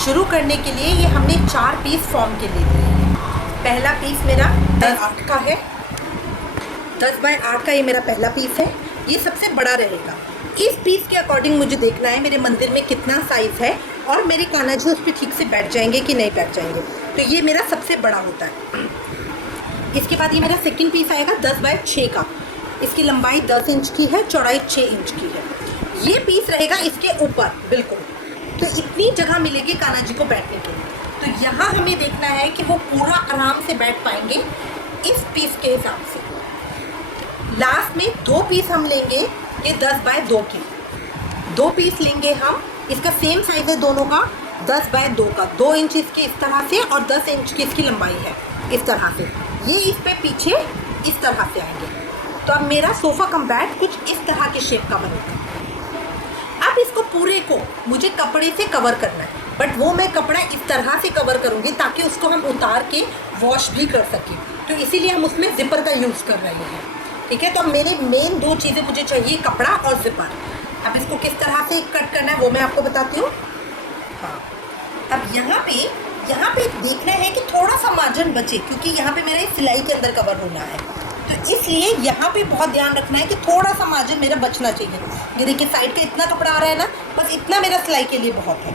शुरू करने के लिए ये हमने 4 पीस फॉर्म के लिए लिए। पहला पीस मेरा 10x8 का है। 10x8 का ये मेरा पहला पीस है। ये सबसे बड़ा रहेगा। इस पीस के अकॉर्डिंग मुझे देखना है मेरे मंदिर में कितना साइज़ है और मेरे कान्हा जी उस पर ठीक से बैठ जाएंगे कि नहीं बैठ जाएंगे। तो ये मेरा सबसे बड़ा होता है। इसके बाद ये मेरा सेकंड पीस आएगा 10x6 का। इसकी लंबाई 10 इंच की है, चौड़ाई 6 इंच की है। ये पीस रहेगा इसके ऊपर बिल्कुल। तो इतनी जगह मिलेगी कान्हा जी को बैठने के लिए। तो यहाँ हमें देखना है कि वो पूरा आराम से बैठ पाएंगे इस पीस के हिसाब से। लास्ट में 2 पीस हम लेंगे, ये 10x2 की 2 पीस लेंगे हम। इसका सेम साइज है दोनों का, 10x2 का। 2 इंच इसकी इस तरह से और 10 इंच की इसकी लंबाई है इस तरह से। ये इस पे पीछे इस तरह से आएंगे। तो अब मेरा सोफ़ा कम बेड कुछ इस तरह के शेप का बनेगा। अब इसको पूरे को मुझे कपड़े से कवर करना है, बट वो मैं कपड़ा इस तरह से कवर करूँगी ताकि उसको हम उतार के वॉश भी कर सकें। तो इसीलिए हम उसमें ज़िपर का यूज़ कर रहे हैं। ठीक है, तो अब मेरे मेन 2 चीज़ें मुझे चाहिए, कपड़ा और ज़िपर। अब इसको किस तरह से कट करना है वो मैं आपको बताती हूँ। हाँ, अब यहाँ पे देखना है कि थोड़ा सा मार्जिन बचे, क्योंकि यहाँ पे मेरा सिलाई के अंदर कवर होना है। तो इसलिए यहाँ पे बहुत ध्यान रखना है कि थोड़ा सा मार्जिन मेरा बचना चाहिए। ये देखिए साइड का इतना कपड़ा आ रहा है ना, बस इतना मेरा सिलाई के लिए बहुत है।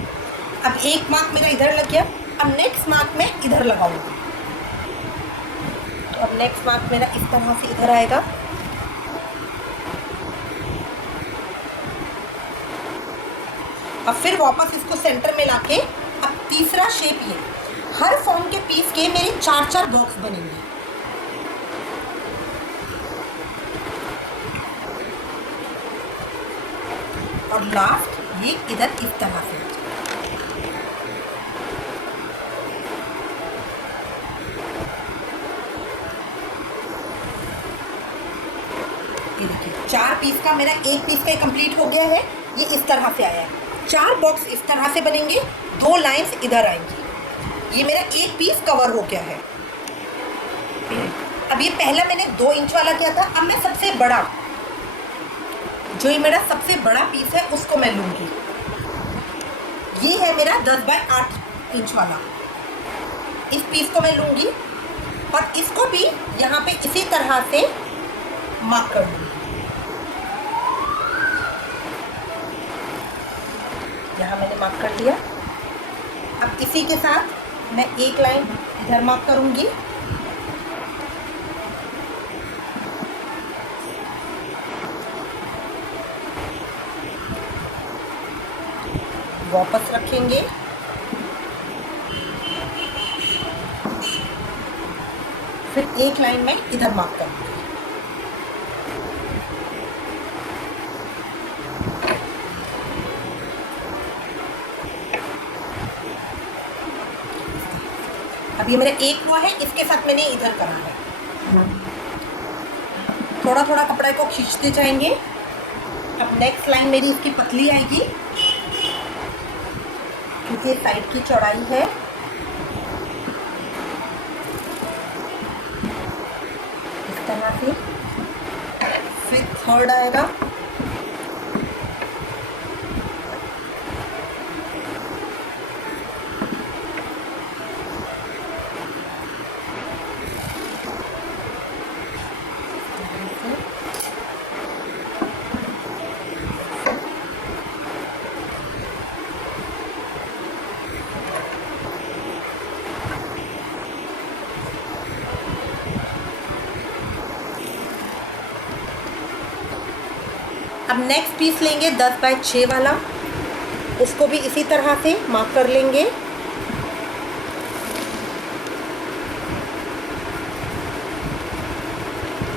अब एक मार्क मेरा इधर लग गया। अब नेक्स्ट मार्क मैं इधर लगाऊंगी। तो अब नेक्स्ट मार्क मेरा इस तरह से इधर आएगा। अब फिर वापस इसको सेंटर में लाके अब तीसरा शेप, ये हर फॉर्म के पीस के मेरे 4-4 बॉक्स बनेंगे। और लास्ट ये इधर इस तरह से। ये देखिए 4 पीस का मेरा 1 पीस का कंप्लीट हो गया है। ये इस तरह से आया है। 4 बॉक्स इस तरह से बनेंगे, 2 लाइंस इधर आएंगी। ये मेरा 1 पीस कवर हो गया है। अब ये पहला मैंने 2 इंच वाला किया था। अब मैं सबसे बड़ा, जो ये मेरा सबसे बड़ा पीस है उसको मैं लूँगी। ये है मेरा 10x8 इंच वाला। इस पीस को मैं लूँगी और इसको भी यहाँ पे इसी तरह से मार्क कर लूँगी। यहाँ मैंने मार्क कर दिया। अब इसी के साथ मैं एक लाइन इधर मार्क करूँगी। वापस रखेंगे। फिर एक लाइन में इधर मार्क करूँगी। अब ये मेरा एक हुआ है, इसके साथ मैंने इधर करा है। थोड़ा थोड़ा कपड़े को खींचते जाएंगे। अब नेक्स्ट लाइन मेरी इसकी पतली आएगी, क्योंकि साइड की चौड़ाई है। इस तरह से। फिर थर्ड आएगा। अब नेक्स्ट पीस लेंगे 10x6 वाला। उसको भी इसी तरह से मार्क कर लेंगे।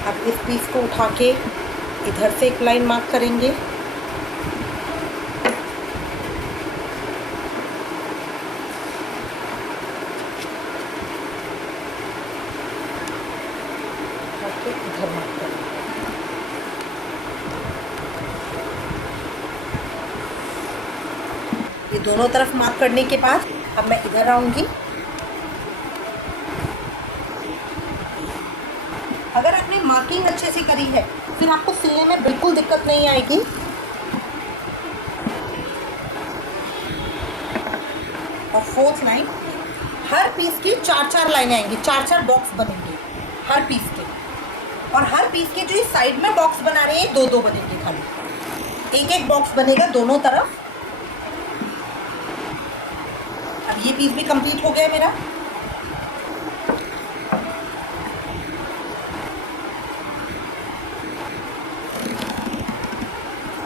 अब इस पीस को उठा के इधर से एक लाइन मार्क करेंगे। इधर मार्क करेंगे। ये दोनों तरफ मार्क करने के बाद अब मैं इधर आऊंगी। अगर आपने मार्किंग अच्छे से करी है फिर आपको सिलने में बिल्कुल दिक्कत नहीं आएगी। और 4th लाइन। हर पीस की 4-4 लाइनें आएंगी, 4-4 बॉक्स बनेंगे हर पीस के। और हर पीस के जो ये साइड में बॉक्स बना रहे हैं 2-2 बनेंगे, खाली एक बॉक्स बनेगा दोनों तरफ। अब ये पीस भी कंप्लीट हो गया मेरा।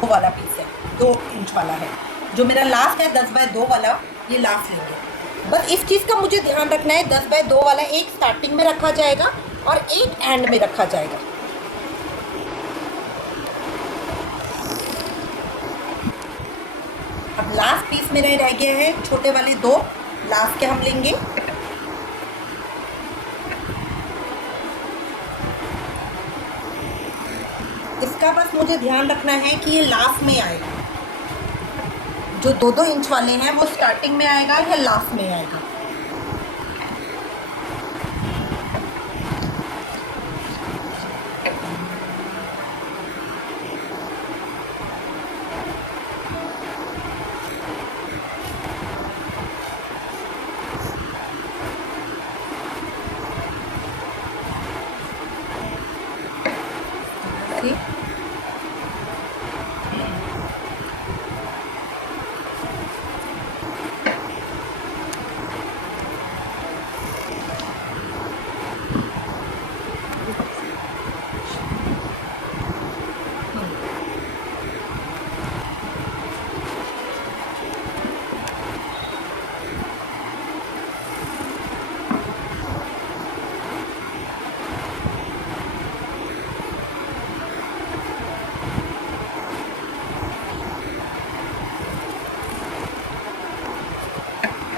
वो वाला पीस है 2 इंच वाला है, जो मेरा लास्ट है 10 बाय 2 वाला, ये लास्ट लेंगे। बस इस चीज़ का मुझे ध्यान रखना है, 10 बाय 2 वाला एक स्टार्टिंग में रखा जाएगा और एक एंड में रखा जाएगा। अब लास्ट पीस मेरा रह गया है, छोटे वाले 2 लास्ट के हम लेंगे। इसका बस मुझे ध्यान रखना है कि ये लास्ट में आएगा, जो 2-2 इंच वाले हैं वो स्टार्टिंग में आएगा या लास्ट में आएगा।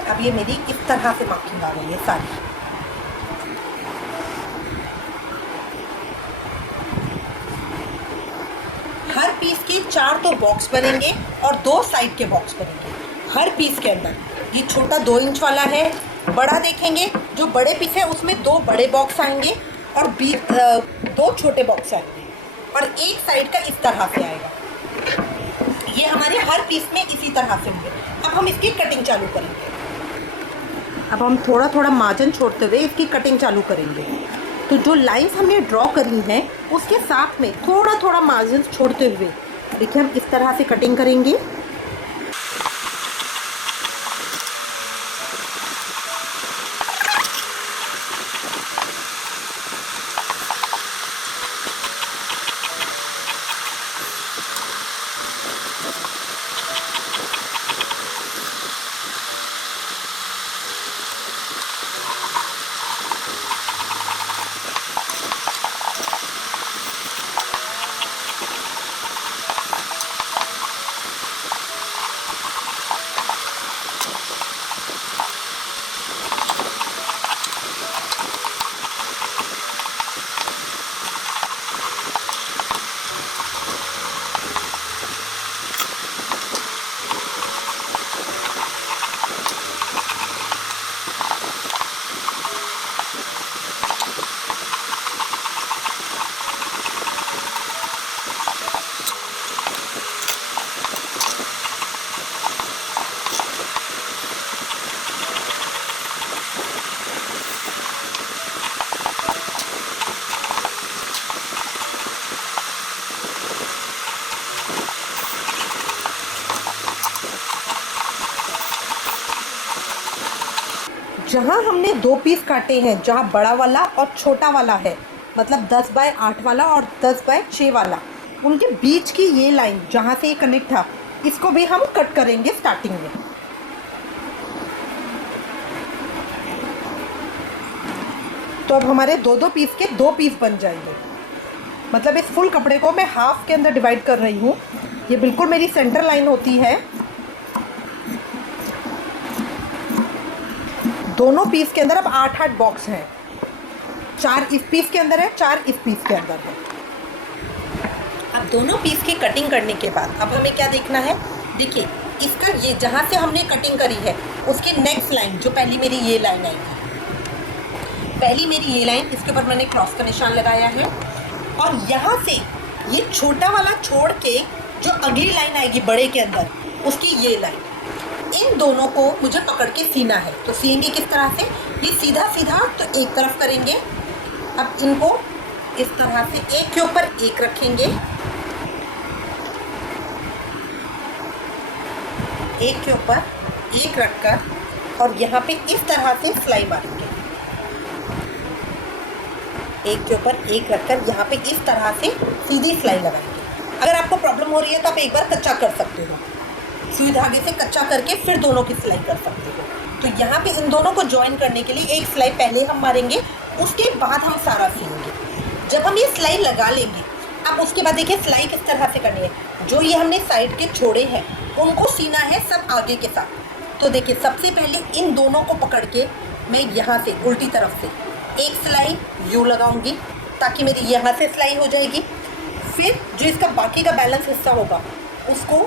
अब ये मेरी इस तरह से मार्किंग आ गई है सारी। हर पीस के 4 तो बॉक्स बनेंगे और 2 साइड के बॉक्स बनेंगे हर पीस के अंदर। ये छोटा 2 इंच वाला है, बड़ा देखेंगे जो बड़े पीस है उसमें 2 बड़े बॉक्स आएंगे और 2 छोटे बॉक्स आएंगे और एक साइड का इस तरह से आएगा। ये हमारे हर पीस में इसी तरह से होंगे। अब हम इसकी कटिंग चालू करेंगे। अब हम थोड़ा थोड़ा मार्जिन छोड़ते हुए इसकी कटिंग चालू करेंगे। तो जो लाइंस हमने ड्रॉ करी हैं उसके साथ में थोड़ा थोड़ा मार्जिन छोड़ते हुए देखिए हम इस तरह से कटिंग करेंगे। जहाँ हमने 2 पीस काटे हैं, जहाँ बड़ा वाला और छोटा वाला है, मतलब 10 बाय 8 वाला और 10 बाय 6 वाला, उनके बीच की ये लाइन जहाँ से ये कनेक्ट था, इसको भी हम कट करेंगे स्टार्टिंग में। तो अब हमारे 2-2 पीस के 2 पीस बन जाएंगे। मतलब इस फुल कपड़े को मैं हाफ के अंदर डिवाइड कर रही हूँ। ये बिल्कुल मेरी सेंटर लाइन होती है। दोनों पीस के अंदर अब 8-8 बॉक्स हैं। 4 इस पीस के अंदर है, 4 इस पीस के अंदर है। अब दोनों पीस की कटिंग करने के बाद अब हमें क्या देखना है, देखिए इसका ये जहाँ से हमने कटिंग करी है उसकी नेक्स्ट लाइन, जो पहली मेरी ये लाइन आएगी, पहली मेरी ये लाइन, इसके ऊपर मैंने क्रॉस का निशान लगाया है। और यहाँ से ये छोटा वाला छोड़ के जो अगली लाइन आएगी बड़े के अंदर, उसकी ये लाइन, इन दोनों को मुझे पकड़ के सीना है। तो सीएंगे किस तरह से, ये सीधा सीधा तो एक तरफ करेंगे। अब इनको इस तरह से एक के ऊपर एक रखेंगे, एक के ऊपर एक रखकर और यहाँ पे इस तरह से सिलाई मारेंगे। एक के ऊपर एक रखकर यहाँ पे इस तरह से सीधी सिलाई लगाएंगे। अगर आपको प्रॉब्लम हो रही है तो आप एक बार कच्चा कर सकते हो, सुई धागे से कच्चा करके फिर दोनों की सिलाई कर सकते हो। तो यहाँ पे इन दोनों को ज्वाइन करने के लिए एक सिलाई पहले हम मारेंगे, उसके बाद हम सारा सीएंगे। जब हम ये सिलाई लगा लेंगे, अब उसके बाद देखिए सिलाई किस तरह से करनी है। जो ये हमने साइड के छोड़े हैं उनको सीना है सब आगे के साथ। तो देखिए सबसे पहले इन दोनों को पकड़ के मैं यहाँ से उल्टी तरफ से एक सिलाई यूँ लगाऊंगी ताकि मेरी यहाँ से सिलाई हो जाएगी। फिर जो इसका बाकी का बैलेंस हिस्सा होगा उसको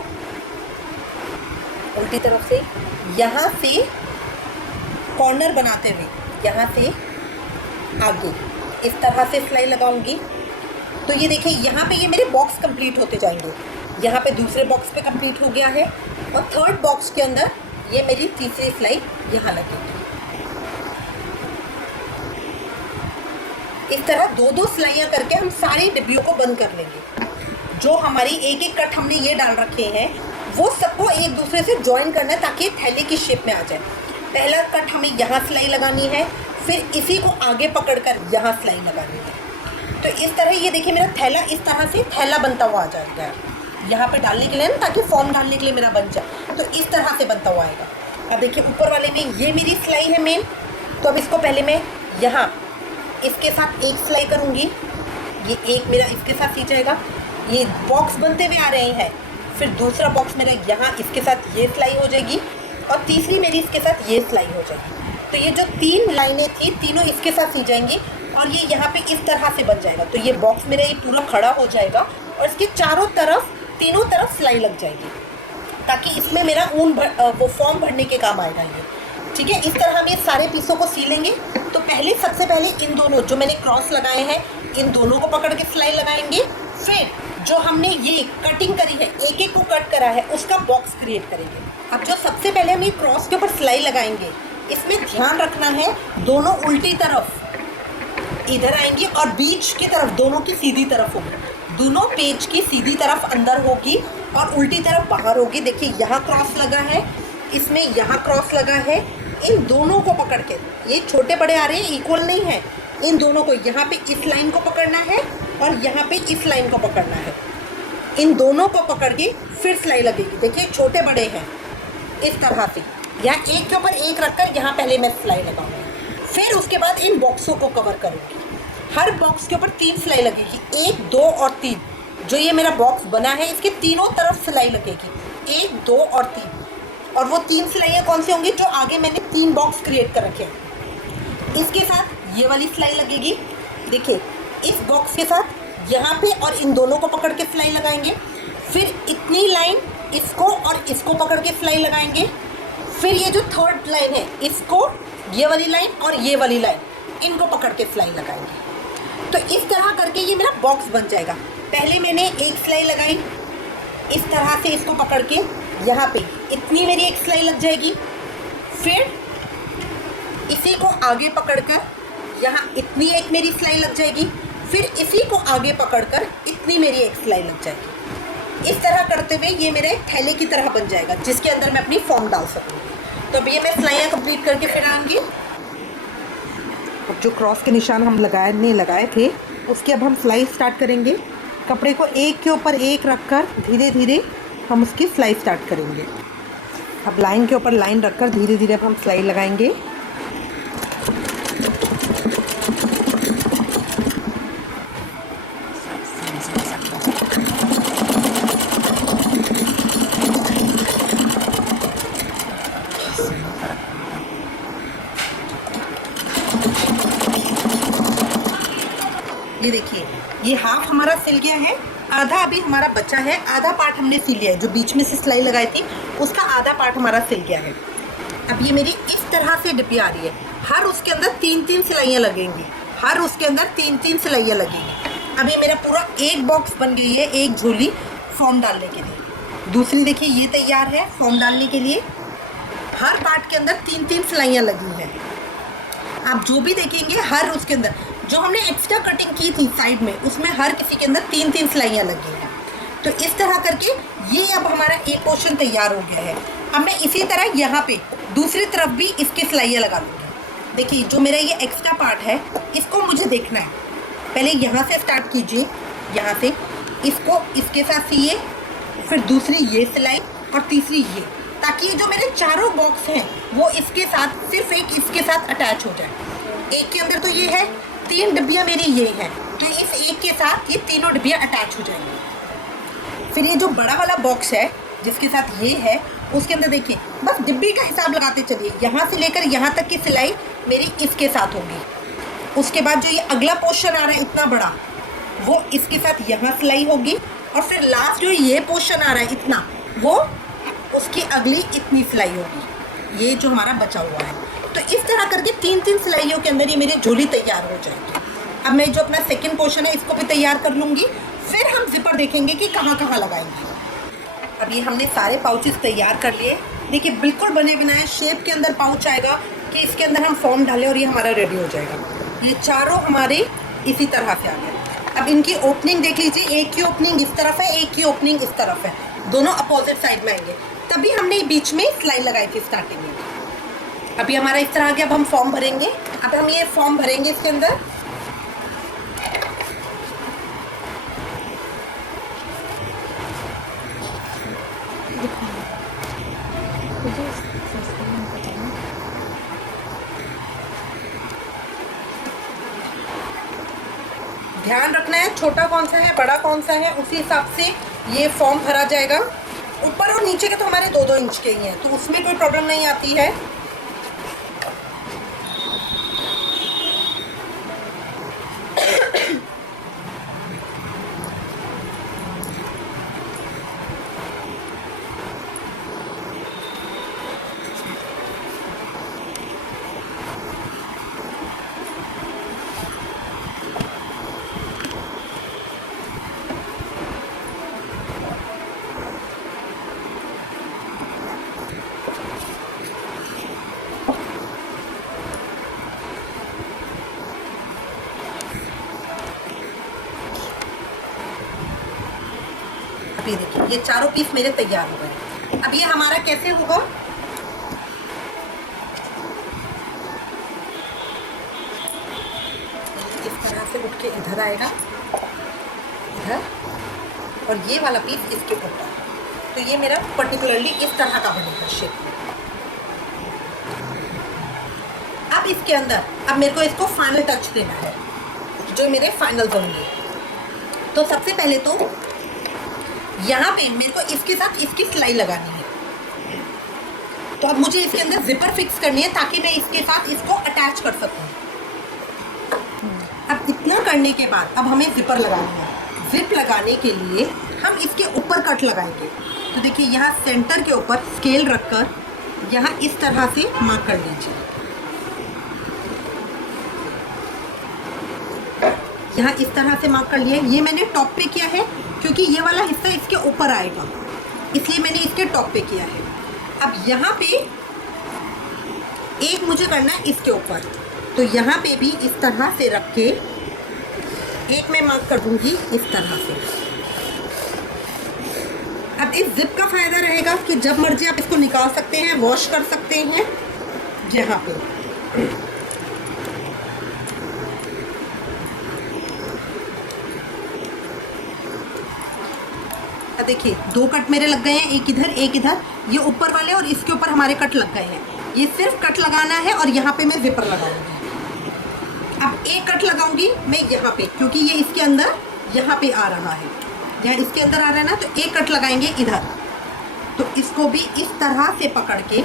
उल्टी तरफ से यहाँ से कॉर्नर बनाते हुए यहाँ से आगे इस तरह से सिलाई लगाऊंगी। तो ये देखिए यहाँ पे ये मेरे बॉक्स कंप्लीट होते जाएंगे। यहाँ पे दूसरे बॉक्स पे कंप्लीट हो गया है और थर्ड बॉक्स के अंदर ये मेरी तीसरी सिलाई यहाँ लगेगी। इस तरह दो दो सिलाइयाँ करके हम सारी डिब्बियों को बंद कर लेंगे। जो हमारी एक एक कट हमने ये डाल रखे हैं वो सबको एक दूसरे से ज्वाइन करना है ताकि थैले की शेप में आ जाए। पहला कट हमें यहाँ सिलाई लगानी है, फिर इसी को आगे पकड़कर यहाँ सिलाई लगानी है। तो इस तरह ये देखिए मेरा थैला इस तरह से थैला बनता हुआ आ जाएगा यहाँ पे डालने के लिए ना, ताकि फॉर्म डालने के लिए मेरा बन जाए। तो इस तरह से बनता हुआ आएगा। अब देखिए ऊपर वाले में ये मेरी सिलाई है मेन। तो अब इसको पहले मैं यहाँ इसके साथ एक सिलाई करूँगी, ये एक मेरा इसके साथ सी जाएगा। ये बॉक्स बनते हुए आ रहे हैं, फिर दूसरा बॉक्स मेरा यहाँ इसके साथ ये सिलाई हो जाएगी और तीसरी मेरी इसके साथ ये सिलाई हो जाएगी। तो ये जो तीन लाइनें थी तीनों इसके साथ सी जाएंगी और ये यहाँ पे इस तरह से बन जाएगा। तो ये बॉक्स मेरा ये पूरा खड़ा हो जाएगा और इसके चारों तरफ तीनों तरफ सिलाई लग जाएगी ताकि इसमें मेरा ऊन वो फॉर्म भरने के काम आएगा ये। ठीक है, इस तरह हम ये सारे पीसों को सी लेंगे। तो पहले सबसे पहले इन दोनों जो मैंने क्रॉस लगाए हैं इन दोनों को पकड़ के सिलाई लगाएंगे। फिर जो हमने ये कटिंग करी है एक एक को कट करा है उसका बॉक्स क्रिएट करेंगे। अब जो सबसे पहले हम ये क्रॉस के ऊपर सिलाई लगाएंगे इसमें ध्यान रखना है दोनों उल्टी तरफ इधर आएंगी और बीच की तरफ दोनों की सीधी तरफ होगी। दोनों पेज की सीधी तरफ अंदर होगी और उल्टी तरफ बाहर होगी। देखिए यहाँ क्रॉस लगा है, इसमें यहाँ क्रॉस लगा है। इन दोनों को पकड़ के, ये छोटे बड़े आ रहे हैं इक्वल नहीं है, इन दोनों को यहाँ पे इस लाइन को पकड़ना है और यहाँ पे इस लाइन को पकड़ना है। इन दोनों को पकड़ के फिर सिलाई लगेगी। देखिए छोटे बड़े हैं इस तरह से, यहाँ एक के ऊपर एक रखकर यहाँ पहले मैं सिलाई लगाऊंगी। फिर उसके बाद इन बॉक्सों को कवर करूँगी। हर बॉक्स के ऊपर 3 सिलाई लगेगी, 1, 2 और 3। जो ये मेरा बॉक्स बना है इसके तीनों तरफ सिलाई लगेगी, 1, 2 और 3। और वो 3 सिलाइयाँ कौन सी होंगी, जो आगे मैंने 3 बॉक्स क्रिएट कर रखे हैं। इसके साथ ये वाली सिलाई लगेगी। देखिए इस बॉक्स के साथ यहाँ पे और इन दोनों को पकड़ के सिलाई लगाएंगे। फिर इतनी लाइन इसको और इसको पकड़ के सिलाई लगाएंगे। फिर ये जो थर्ड लाइन है इसको, ये वाली लाइन और ये वाली लाइन, इनको पकड़ के सिलाई लगाएंगे। तो इस तरह करके ये मेरा बॉक्स बन जाएगा। पहले मैंने एक सिलाई लगाई इस तरह से, इसको पकड़ के यहाँ पे इतनी मेरी एक सिलाई लग जाएगी। फिर इसी को आगे पकड़कर यहाँ इतनी एक मेरी सिलाई लग जाएगी। फिर इसी को आगे पकड़कर इतनी मेरी एक सिलाई लग जाएगी। इस तरह करते हुए ये मेरे थैले की तरह बन जाएगा जिसके अंदर मैं अपनी फॉर्म डाल सकूँगी। तो अब ये मैं सिलाइयाँ कंप्लीट करके फिर आऊँगी। अब जो क्रॉस के निशान हम लगाए थे उसकी अब हम सिलाई स्टार्ट करेंगे। कपड़े को एक के ऊपर एक रखकर धीरे धीरे हम उसकी सिलाई स्टार्ट करेंगे। अब लाइन के ऊपर लाइन रखकर धीरे धीरे अब हम सिलाई लगाएंगे। ये देखिए ये हाफ हमारा सिल गया है, आधा अभी हमारा बचा है। आधा पार्ट हमने सिल लिया है, जो बीच में से सिलाई लगाई थी उसका आधा पार्ट हमारा सिल गया है। अब ये मेरी इस तरह से डिब्बी आ रही है, हर उसके अंदर 3-3 सिलाइयाँ लगेंगी, हर उसके अंदर 3-3 सिलाइयाँ लगेंगी। अब ये मेरा पूरा एक बॉक्स बन गई है, एक झोली फॉर्म डालने के लिए। दूसरी देखिए ये तैयार है फॉर्म डालने के लिए। हर पार्ट के अंदर 3-3 सिलाइयाँ लगी हैं। आप जो भी देखेंगे हर उसके अंदर जो हमने एक्स्ट्रा कटिंग की थी साइड में, उसमें हर किसी के अंदर 3-3 सिलाइयाँ लगी हैं। तो इस तरह करके ये अब हमारा एक पोर्शन तैयार हो गया है। अब मैं इसी तरह यहाँ पे दूसरी तरफ भी इसकी सिलाइयाँ लगा दूँगी। देखिए जो मेरा ये एक्स्ट्रा पार्ट है इसको मुझे देखना है। पहले यहाँ से स्टार्ट कीजिए, यहाँ से इसको इसके साथ सिलिए, फिर दूसरी ये सिलाई और तीसरी ये, ताकि ये जो मेरे चारों बॉक्स हैं वो इसके साथ सिर्फ एक इसके साथ अटैच हो जाए। एक के अंदर तो ये है, 3 डिब्बियाँ मेरी ये हैं, तो इस एक के साथ ये तीनों डिब्बियाँ अटैच हो जाएंगी। फिर ये जो बड़ा वाला बॉक्स है जिसके साथ ये है, उसके अंदर देखिए बस डिब्बी का हिसाब लगाते चलिए, यहाँ से लेकर यहाँ तक की सिलाई मेरी इसके साथ होगी। उसके बाद जो ये अगला पोर्शन आ रहा है इतना बड़ा, वो इसके साथ यहाँ सिलाई होगी, और फिर लास्ट जो ये पोर्शन आ रहा है इतना, वो उसकी अगली इतनी सिलाई होगी, ये जो हमारा बचा हुआ है। तो इस तरह करके 3-3 सिलाइयों के अंदर ये मेरी झोली तैयार हो जाएगी। अब मैं जो अपना सेकंड पोर्शन है इसको भी तैयार कर लूँगी, फिर हम जिपर देखेंगे कि कहाँ कहाँ लगाएंगे। अब ये हमने सारे पाउचेस तैयार कर लिए। देखिए बिल्कुल बने बनाए शेप के अंदर पाउच आएगा कि इसके अंदर हम फॉर्म डालें और ये हमारा रेडी हो जाएगा। ये चारों हमारे इसी तरह से आ गए। अब इनकी ओपनिंग देख लीजिए, एक की ओपनिंग इस तरफ है, एक की ओपनिंग इस तरफ है, दोनों अपोजिट साइड में आएंगे। तभी हमने बीच में सिलाई लगाई थी स्टार्टिंग में। अभी हमारा इस तरह आ गया। अब हम फॉर्म भरेंगे। अब हम ये फॉर्म भरेंगे इसके अंदर। ध्यान रखना है छोटा कौन सा है बड़ा कौन सा है, उसी हिसाब से ये फॉर्म भरा जाएगा। ऊपर और नीचे के तो हमारे 2-2 इंच के ही हैं, तो उसमें कोई प्रॉब्लम नहीं आती है। ये देखिए ये चारों पीस मेरे तैयार हो गए। अब ये हमारा कैसे होगा, इस तरह से उठ के इधर आएगा, इधर, और ये वाला पीस इसके ऊपर। तो ये मेरा पर्टिकुलरली इस तरह का बनेगा शेप। अब इसके अंदर अब मेरे को इसको फाइनल टच देना है, जो मेरे फाइनल होंगे। तो सबसे पहले तो यहाँ पे मेरे को इसके साथ इसकी सिलाई लगानी है। तो अब मुझे इसके अंदर जिपर फिक्स करनी है ताकि मैं इसके साथ इसको अटैच कर सकूँ। अब इतना करने के बाद अब हमें जिपर लगानी है। जिप लगाने के लिए हम इसके ऊपर कट लगाएंगे। तो देखिए यहाँ सेंटर के ऊपर स्केल रखकर यहाँ इस तरह से मार्क कर लीजिए। यहाँ इस तरह से मार्क कर लिया। ये मैंने टॉप पे किया है क्योंकि ये वाला हिस्सा इसके ऊपर आएगा, इसलिए मैंने इसके टॉप पे किया है। अब यहाँ पे एक मुझे करना है इसके ऊपर, तो यहाँ पे भी इस तरह से रख के एक मैं मार्क कर दूँगी इस तरह से। अब इस जिप का फ़ायदा रहेगा कि जब मर्जी आप इसको निकाल सकते हैं, वॉश कर सकते हैं। यहाँ पे देखिए 2 कट मेरे लग गए हैं, एक इधर एक इधर। ये ऊपर वाले और इसके ऊपर हमारे कट लग गए हैं। ये सिर्फ कट लगाना है और यहाँ पे मैं जिपर लगाऊंगी। अब एक कट लगाऊंगी मैं यहाँ पे, क्योंकि ये इसके अंदर यहाँ पे आ रहा है, यहाँ इसके अंदर आ रहा है ना, तो एक कट लगाएंगे इधर। तो इसको भी इस तरह से पकड़ के,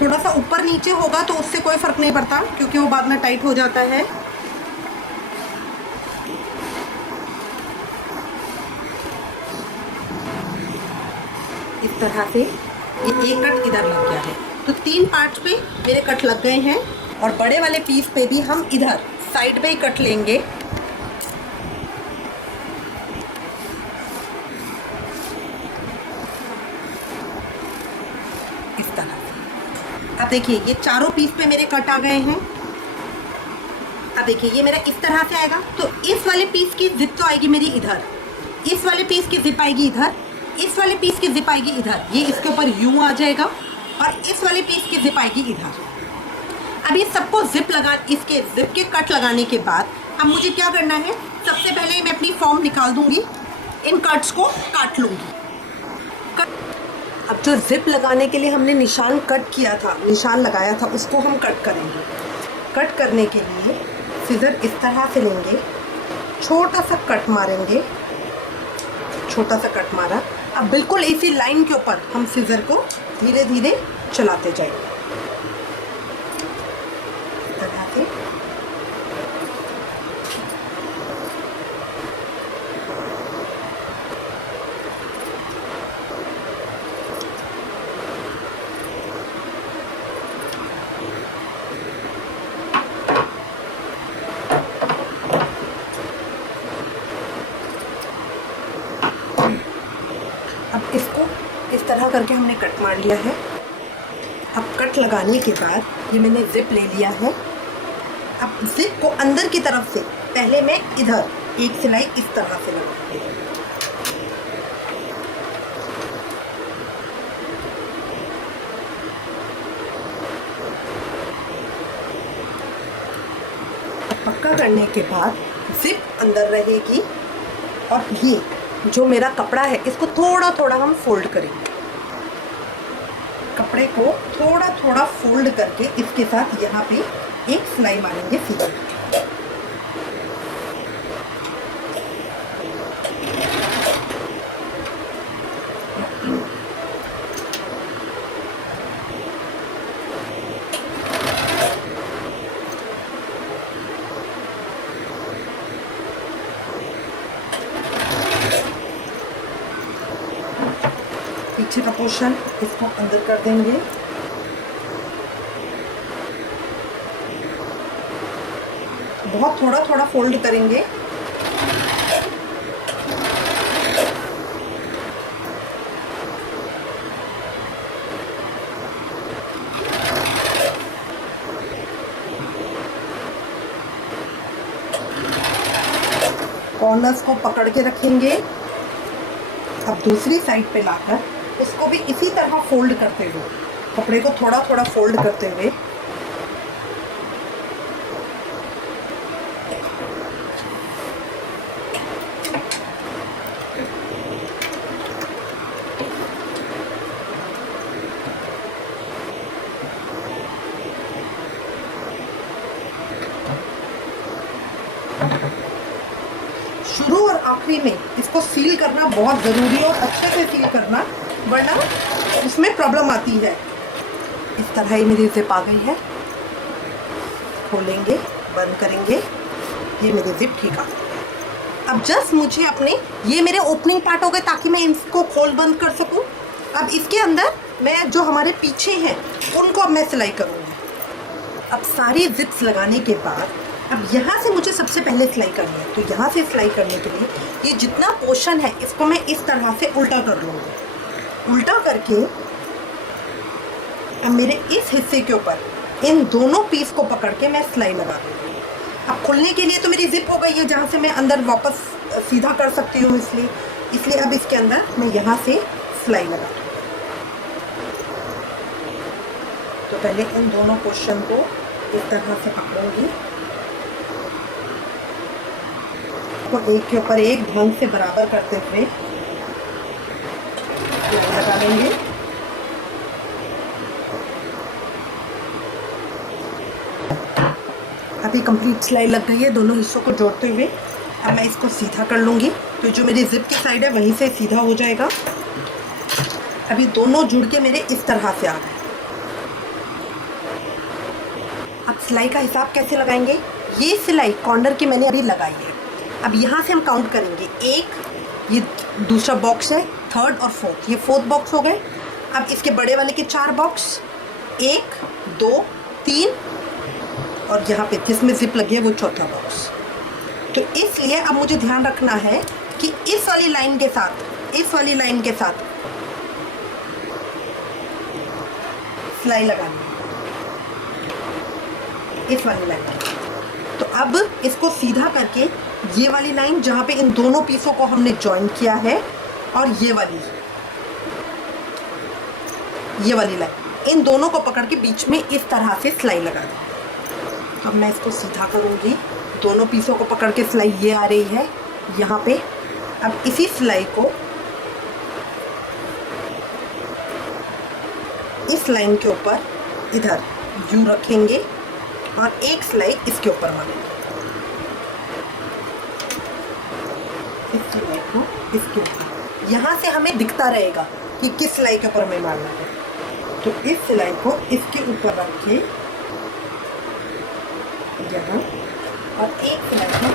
थोड़ा सा ऊपर नीचे होगा तो उससे कोई फ़र्क नहीं पड़ता क्योंकि वो बाद में टाइट हो जाता है। इस तरह से ये एक कट इधर लग गया है। तो 3 पार्ट्स पे मेरे कट लग गए हैं, और बड़े वाले पीस पे भी हम इधर साइड पे ही कट लेंगे। देखिए ये चारों पीस पे मेरे कट आ गए हैं। अब देखिए ये मेरा इस तरह से आएगा, तो इस वाले पीस की जिप तो आएगी मेरी इधर, इस वाले पीस की जिप आएगी इधर, इस वाले पीस की जिप आएगी इधर, ये इसके ऊपर यूं आ जाएगा, और इस वाले पीस की जिप आएगी इधर। अब ये सबको जिप लगा, इसके जिप के कट लगाने के बाद अब मुझे क्या करना है, सबसे पहले मैं अपनी फॉर्म निकाल दूंगी, इन कट्स को काट लूँगी। अब जो जिप लगाने के लिए हमने निशान कट किया था, निशान लगाया था, उसको हम कट करेंगे। कट करने के लिए सीज़र इस तरह से लेंगे, छोटा सा कट मारेंगे, छोटा सा कट मारा। अब बिल्कुल इसी लाइन के ऊपर हम सीज़र को धीरे धीरे चलाते जाएंगे, इस तरह से। अब इसको इस तरह करके हमने कट मार लिया है। अब कट लगाने के बाद ये मैंने जिप ले लिया है। अब जिप को अंदर की तरफ से पहले मैं इधर एक सिलाई इस तरह से लगाऊंगी। पक्का करने के बाद जिप अंदर रहेगी, और ये जो मेरा कपड़ा है इसको थोड़ा थोड़ा हम फोल्ड करेंगे। कपड़े को थोड़ा थोड़ा फोल्ड करके इसके साथ यहाँ पे एक सिलाई मारेंगे सीधे। पीछे का पोर्शन इसको अंदर कर देंगे। बहुत थोड़ा थोड़ा फोल्ड करेंगे। कॉर्नर्स को पकड़ के रखेंगे। अब दूसरी साइड पे लाकर इसको भी इसी तरह फोल्ड करते हुए, कपड़े को थोड़ा थोड़ा फोल्ड करते हुए शुरू और आखिरी में इसको सील करना बहुत ज़रूरी है, और अच्छे से सील करना, वरना उसमें प्रॉब्लम आती है। इस तरह ही मेरी जिप आ गई है। खोलेंगे, बंद करेंगे, ये मेरी जिप ठीक आ गई। अब जस्ट मुझे अपने, ये मेरे ओपनिंग पार्ट हो गए ताकि मैं इसको खोल बंद कर सकूं। अब इसके अंदर मैं जो हमारे पीछे हैं उनको अब मैं सिलाई करूँगी। अब सारी जिप्स लगाने के बाद अब यहाँ से मुझे सबसे पहले सिलाई करनी है, तो यहाँ से सिलाई करने के लिए ये जितना पोर्शन है इसको मैं इस तरह से उल्टा कर लूँगी। उल्टा करके अब मेरे इस हिस्से के ऊपर इन दोनों पीस को पकड़ के मैं सिलाई लगा दूँगी। अब खुलने के लिए तो मेरी जिप हो गई है, जहाँ से मैं अंदर वापस सीधा कर सकती हूँ, इसलिए अब इसके अंदर मैं यहाँ से सिलाई लगा दूँगी। तो पहले इन दोनों पोर्शन को इस तरह से पकड़ूंगी, को एक के ऊपर एक ढंग से बराबर करते हुए लगा लेंगे। अभी कंप्लीट सिलाई लग गई है दोनों हिस्सों को जोड़ते हुए। अब मैं इसको सीधा कर लूँगी, तो जो मेरी जिप की साइड है वहीं से सीधा हो जाएगा। अभी दोनों जुड़ के मेरे इस तरह से आ गए। अब सिलाई का हिसाब कैसे लगाएंगे, ये सिलाई कॉर्नर की मैंने अभी लगाई है। अब यहाँ से हम काउंट करेंगे, एक, ये दूसरा बॉक्स है, थर्ड और फोर्थ, ये फोर्थ बॉक्स हो गए। अब इसके बड़े वाले के 4 बॉक्स, 1 2 3, और यहाँ पे जिसमें जिप लगी है वो चौथा बॉक्स। तो इसलिए अब मुझे ध्यान रखना है कि इस वाली लाइन के साथ, इस वाली लाइन के साथ सिलाई लगानी है। इस वाली लाइन। तो अब इसको सीधा करके ये वाली लाइन जहाँ पे इन दोनों पीसों को हमने जॉइन किया है, और ये वाली लाइन, इन दोनों को पकड़ के बीच में इस तरह से सिलाई लगा दें। अब मैं इसको सीधा करूँगी, दोनों पीसों को पकड़ के सिलाई ये आ रही है यहाँ पे। अब इसी सिलाई को इस लाइन के ऊपर इधर यूँ रखेंगे और एक सिलाई इसके ऊपर मारेंगे। इस सिलाई को इसके ऊपर, यहाँ से हमें दिखता रहेगा कि किस सिलाई के ऊपर हमें मारना है। तो इस सिलाई को इसके ऊपर रख के यहाँ, और एक सिलाई को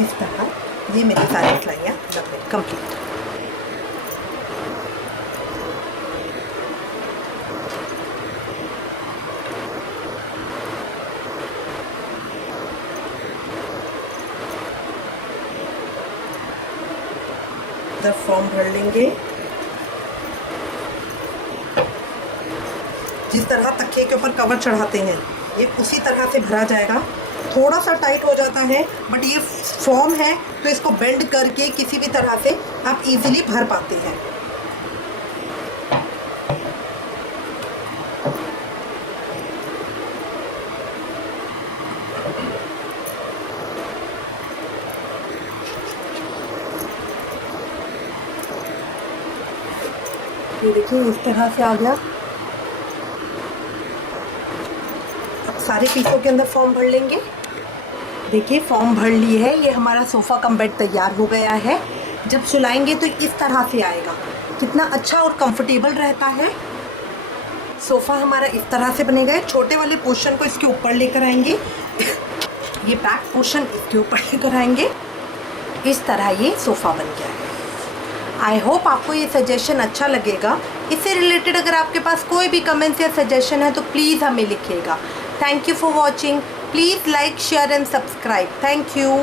इस तरह ये मेरी सारी सिलाइयाँ लग गई कंप्लीट। इधर फॉर्म भर लेंगे, जिस तरह तकिए के ऊपर कवर चढ़ाते हैं ये उसी तरह से भरा जाएगा। थोड़ा सा टाइट हो जाता है, बट ये फॉर्म है तो इसको बेंड करके किसी भी तरह से आप इजीली भर पाते हैं। ये देखिए इस तरह से आ गया। अब सारे पीसों के अंदर फॉर्म भर लेंगे। देखिए फॉर्म भर ली है, ये हमारा सोफ़ा कम बेड तैयार हो गया है। जब सुलाएंगे तो इस तरह से आएगा, कितना अच्छा और कंफर्टेबल रहता है। सोफ़ा हमारा इस तरह से बनेगा। छोटे वाले पोर्शन को इसके ऊपर लेकर आएंगे, ये बैक पोर्शन इसके ऊपर लेकर आएंगे। इस तरह ये सोफ़ा बन गया है। आई होप आपको ये सजेशन अच्छा लगेगा। इससे रिलेटेड अगर आपके पास कोई भी कमेंट्स या सजेशन है तो प्लीज़ हमें लिखिएगा। Thank you for watching. Please like, share and subscribe. Thank you.